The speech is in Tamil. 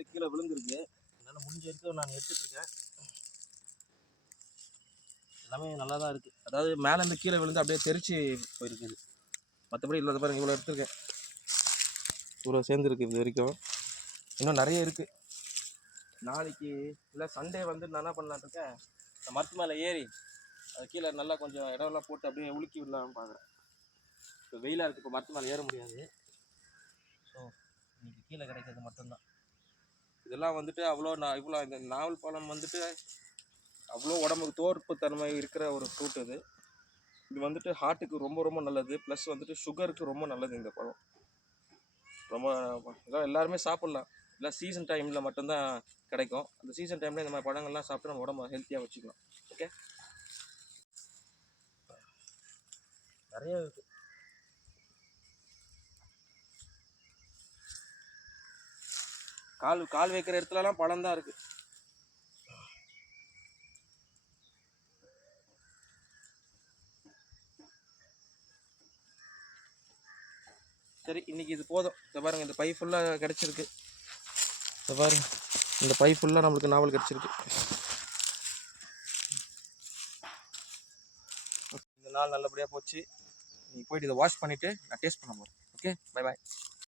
நிறைய கீழே விழுந்துருக்கு. என்னால் முடிஞ்ச வரைக்கும் நான் எடுத்துகிட்ருக்கேன். எல்லாமே நல்லா தான் இருக்குது. அதாவது மேலேருந்து கீழே விழுந்து அப்படியே தெரிச்சு போயிருக்குது. மற்றபடி இல்லாத பாருங்க, இவ்வளோ எடுத்துருக்கேன். இவ்வளோ சேர்ந்துருக்கு இது வரைக்கும். இன்னும் நிறைய இருக்குது. நாளைக்கு இல்லை சண்டே வந்து நான் என்ன பண்ணலான்னு இருக்கேன், மரத்து மேலே ஏறி அது கீழே நல்லா கொஞ்சம் இடம்லாம் போட்டு அப்படியே உலுக்கி விடலான்னு பார்க்குறேன். இப்போ வெயிலாக இருக்குது, இப்போ மரத்து மேலே ஏற முடியாது. ஸோ இன்னைக்கு கீழே கிடைக்கிறது மட்டும்தான். இதெல்லாம் வந்துட்டு இவ்வளோ இந்த நாவல் பழம் வந்துட்டு அவ்வளோ உடம்புக்கு தோற்பு தன்மை இருக்கிற ஒரு ஃப்ரூட் இது. இது வந்துட்டு ஹார்ட்டுக்கு ரொம்ப ரொம்ப நல்லது. ப்ளஸ் வந்துட்டு சுகருக்கு ரொம்ப நல்லது இந்த பழம். ரொம்ப எல்லாருமே சாப்பிட்லாம். இல்லை சீசன் டைமில் மட்டும்தான் கிடைக்கும். அந்த சீசன் டைமில் இந்த மாதிரி பழங்கள்லாம் சாப்பிட்டு நம்ம உடம்பை ஹெல்த்தியாக வச்சுக்கலாம். ஓகே, நிறைய இருக்குது. கால் வைக்கிற இடத்துலலாம் பழம் தான் இருக்குது. சரி, இன்றைக்கி இது போதும். இந்த பாருங்கள், இந்த பை ஃபுல்லாக கிடச்சிருக்கு. இந்த பாருங்க, இந்த பை ஃபுல்லாக நம்மளுக்கு நாவல் கிடச்சிருக்கு. இந்த நாள் நல்லபடியாக போச்சு. நீங்கள் போய்ட்டு இதை வாஷ் பண்ணிவிட்டு நான் டேஸ்ட் பண்ண போகிறேன். Okay, bye bye.